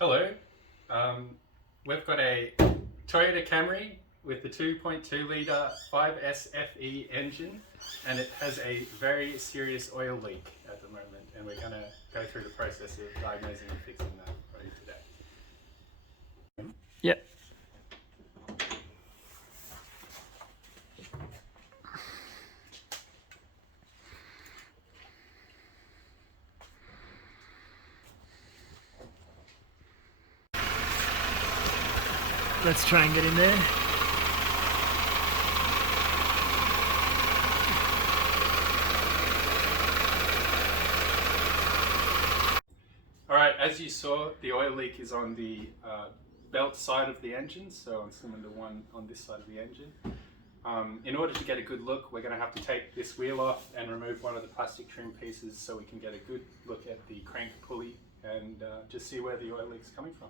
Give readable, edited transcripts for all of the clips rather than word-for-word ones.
Hello, we've got a Toyota Camry with the 2.2 litre 5SFE engine, and it has a very serious oil leak at the moment, and we're going to go through the process of diagnosing and fixing that for you today. Yep. Let's try and get in there. Alright, as you saw, the oil leak is on the belt side of the engine, so on cylinder 1 on this side of the engine. In order to get a good look, we're going to have to take this wheel off and remove one of the plastic trim pieces so we can get a good look at the crank pulley and just see where the oil leak is coming from.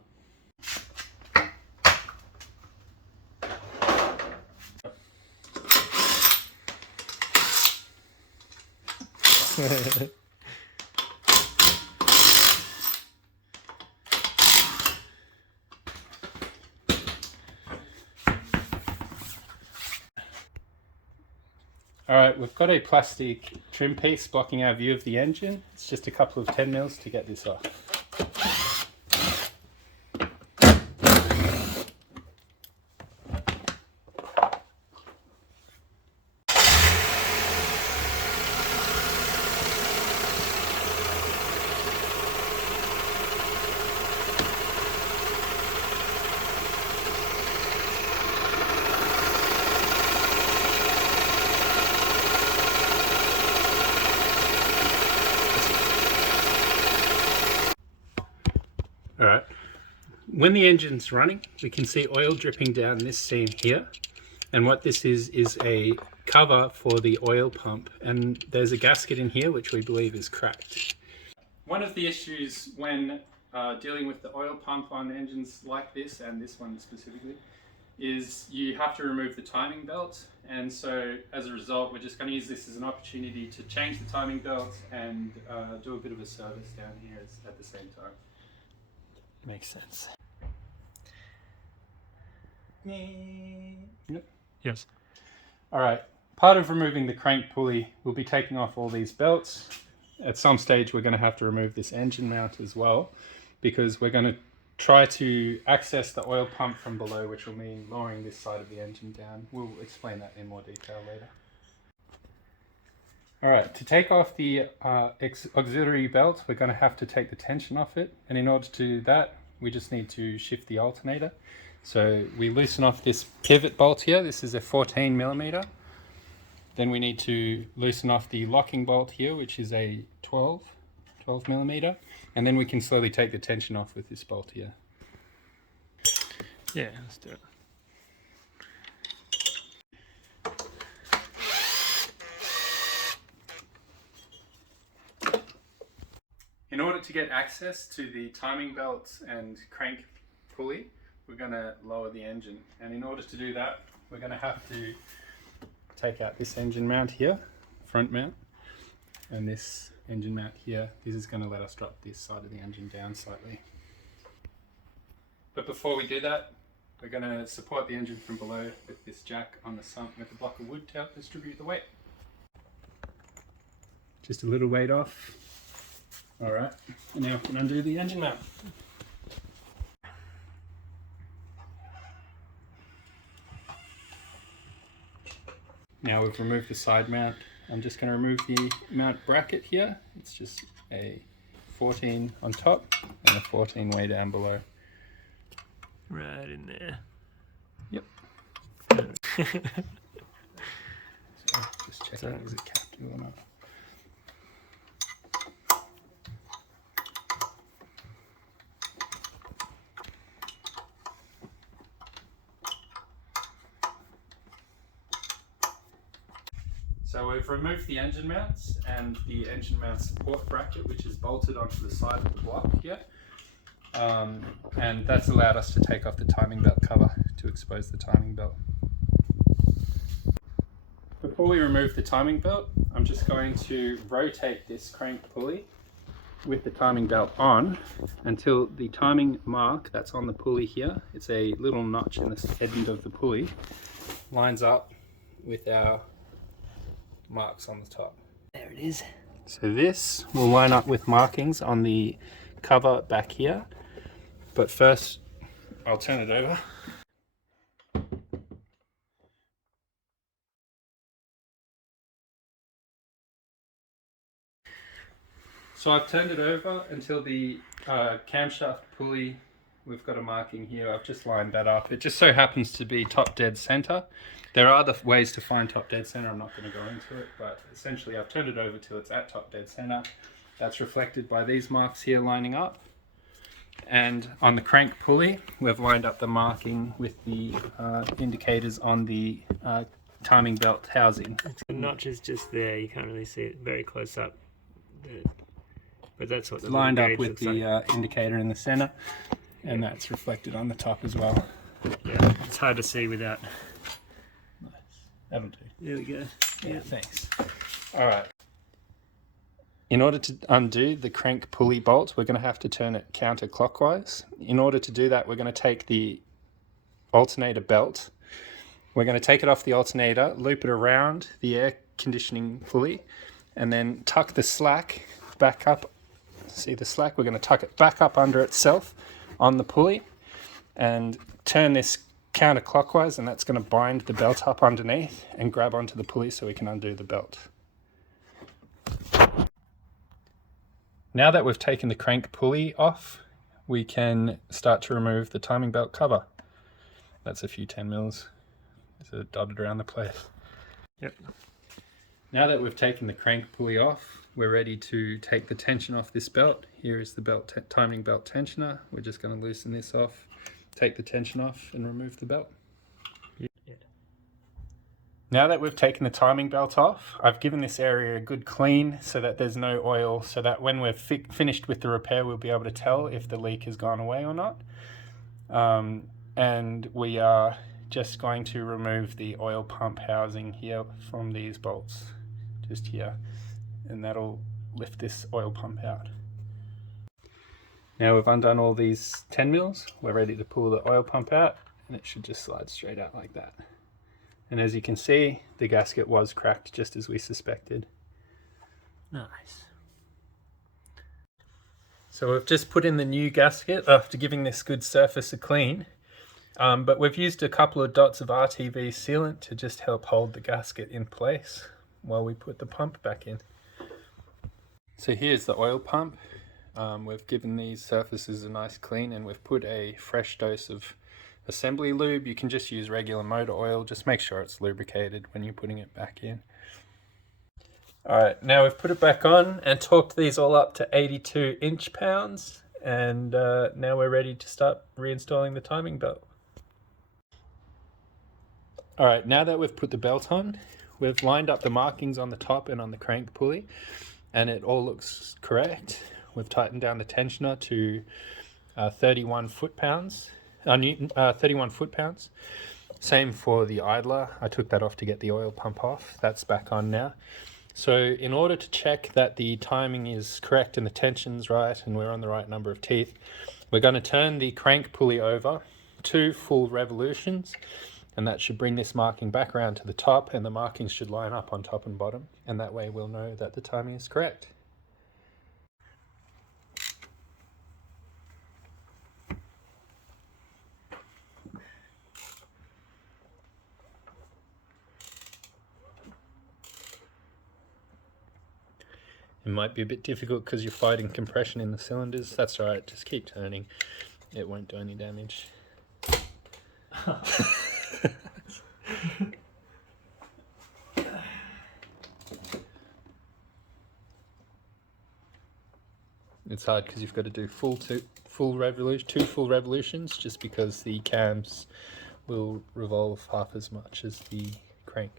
Alright, we've got a plastic trim piece blocking our view of the engine. It's just a couple of 10 mils to get this off. Alright, when the engine's running, we can see oil dripping down this seam here, and what this is a cover for the oil pump, and there's a gasket in here which we believe is cracked. One of the issues when dealing with the oil pump on engines like this, and this one specifically, is you have to remove the timing belt, and so as a result we're just going to use this as an opportunity to change the timing belt and do a bit of a service down here at the same time. Makes sense. Yep. Yes. Alright, part of removing the crank pulley, we'll be taking off all these belts. At some stage we're going to have to remove this engine mount as well, because we're going to try to access the oil pump from below, which will mean lowering this side of the engine down. We'll explain that in more detail later. Alright, to take off the auxiliary belt, we're going to have to take the tension off it, and in order to do that, we just need to shift the alternator. So we loosen off this pivot bolt here. This is a 14mm. Then we need to loosen off the locking bolt here, which is a 12mm, and then we can slowly take the tension off with this bolt here. Yeah, let's do it. In order to get access to the timing belt and crank pulley, we're going to lower the engine. And in order to do that, we're going to have to take out this engine mount here, front mount, and this engine mount here. This is going to let us drop this side of the engine down slightly. But before we do that, we're going to support the engine from below with this jack on the sump with a block of wood to help distribute the weight. Just a little weight off. Alright, and now we can undo the engine mount. Now we've removed the side mount. I'm just going to remove the mount bracket here. It's just a 14 on top and a 14 way down below. Right in there. Yep. So just checking is it captive or not. So we've removed the engine mounts and the engine mount support bracket, which is bolted onto the side of the block here. And that's allowed us to take off the timing belt cover to expose the timing belt. Before we remove the timing belt, I'm just going to rotate this crank pulley with the timing belt on until the timing mark that's on the pulley here, it's a little notch in the end of the pulley, lines up with our marks on the top. There it is. So this will line up with markings on the cover back here, but first I'll turn it over. So I've turned it over until the camshaft pulley, we've got a marking here. I've just lined that up. It just so happens to be top dead center. There are other ways to find top dead center. I'm not going to go into it, but essentially I've turned it over till it's at top dead center. That's reflected by these marks here lining up. And on the crank pulley, we've lined up the marking with the indicators on the timing belt housing. The notch is just there. You can't really see it very close up. But that's what the Lined up gauge with looks the like. indicator in the center, and that's reflected on the top as well. Yeah, it's hard to see without. Nice. That'll do. There we go. Yeah, thanks. All right. In order to undo the crank pulley bolt, we're going to have to turn it counterclockwise. In order to do that, we're going to take the alternator belt. We're going to take it off the alternator, loop it around the air conditioning pulley, and then tuck the slack back up. See the slack? We're going to tuck it back up under itself on the pulley and turn this counterclockwise, and that's going to bind the belt up underneath and grab onto the pulley so we can undo the belt. Now that we've taken the crank pulley off, we can start to remove the timing belt cover. That's a few 10 mils. It's dotted around the place. Yep. Now that we've taken the crank pulley off, we're ready to take the tension off this belt. Here is the belt timing belt tensioner. We're just going to loosen this off, take the tension off, and remove the belt. Yeah. Now that we've taken the timing belt off, I've given this area a good clean so that there's no oil, so that when we're finished with the repair, we'll be able to tell if the leak has gone away or not. And we are just going to remove the oil pump housing here from these bolts, just here, and that'll lift this oil pump out. Now we've undone all these 10 mils, we're ready to pull the oil pump out, and it should just slide straight out like that. And as you can see, the gasket was cracked just as we suspected. Nice. So we've just put in the new gasket after giving this good surface a clean. But we've used a couple of dots of RTV sealant to just help hold the gasket in place while we put the pump back in. So here's the oil pump. We've given these surfaces a nice clean, and we've put a fresh dose of assembly lube. You can just use regular motor oil, just make sure it's lubricated when you're putting it back in. Alright, now we've put it back on and torqued these all up to 82 inch-pounds, and now we're ready to start reinstalling the timing belt. Alright, now that we've put the belt on, we've lined up the markings on the top and on the crank pulley, and it all looks correct. We've tightened down the tensioner to 31 foot-pounds. Same for the idler. I took that off to get the oil pump off. That's back on now. So in order to check that the timing is correct and the tension's right and we're on the right number of teeth, we're going to turn the crank pulley over 2 full revolutions, and that should bring this marking back around to the top, and the markings should line up on top and bottom, and that way we'll know that the timing is correct. It might be a bit difficult because you're fighting compression in the cylinders. That's all right, just keep turning. It won't do any damage. It's hard because you've got to do two full revolutions, just because the cams will revolve half as much as the crank.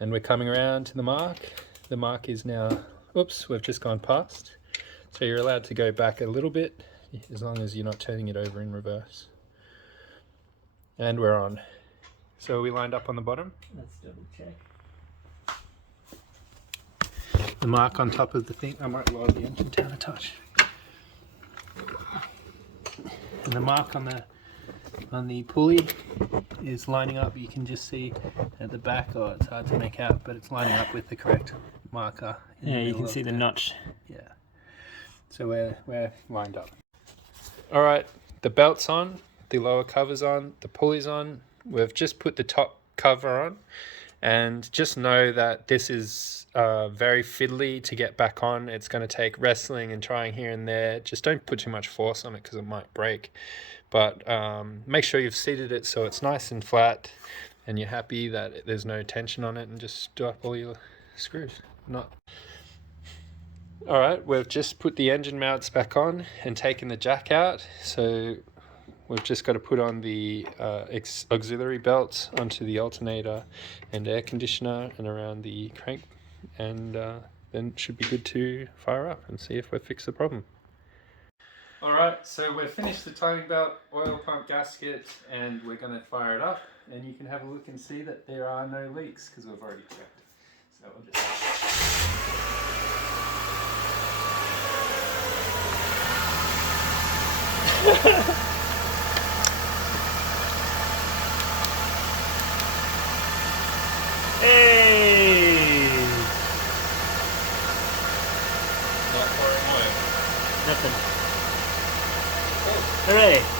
And we're coming around to the mark. The mark is now, oops, we've just gone past. So you're allowed to go back a little bit, as long as you're not turning it over in reverse. And we're on. So are we lined up on the bottom? Let's double check. the mark on top of the thing. I might lower the engine down a touch. And the mark on the pulley is lining up. You can just see at the back, it's hard to make out, but it's lining up with the correct marker. Yeah, you can see the notch. Yeah. So we're lined up. All right, the belt's on, the lower cover's on, the pulley's on. We've just put the top cover on, and just know that this is very fiddly to get back on. It's going to take wrestling and trying here and there. Just don't put too much force on it because it might break. But make sure you've seated it so it's nice and flat and you're happy that there's no tension on it, and just do up all your screws. All right, we've just put the engine mounts back on and taken the jack out. So we've just got to put on the auxiliary belts onto the alternator and air conditioner and around the crank, and then it should be good to fire up and see if we've fixed the problem. All right, so we've finished the timing belt, oil pump, gasket, and we're going to fire it up, and you can have a look and see that there are no leaks because we've already checked. So we'll just... Hey! Not pouring oil. Nothing. Hooray!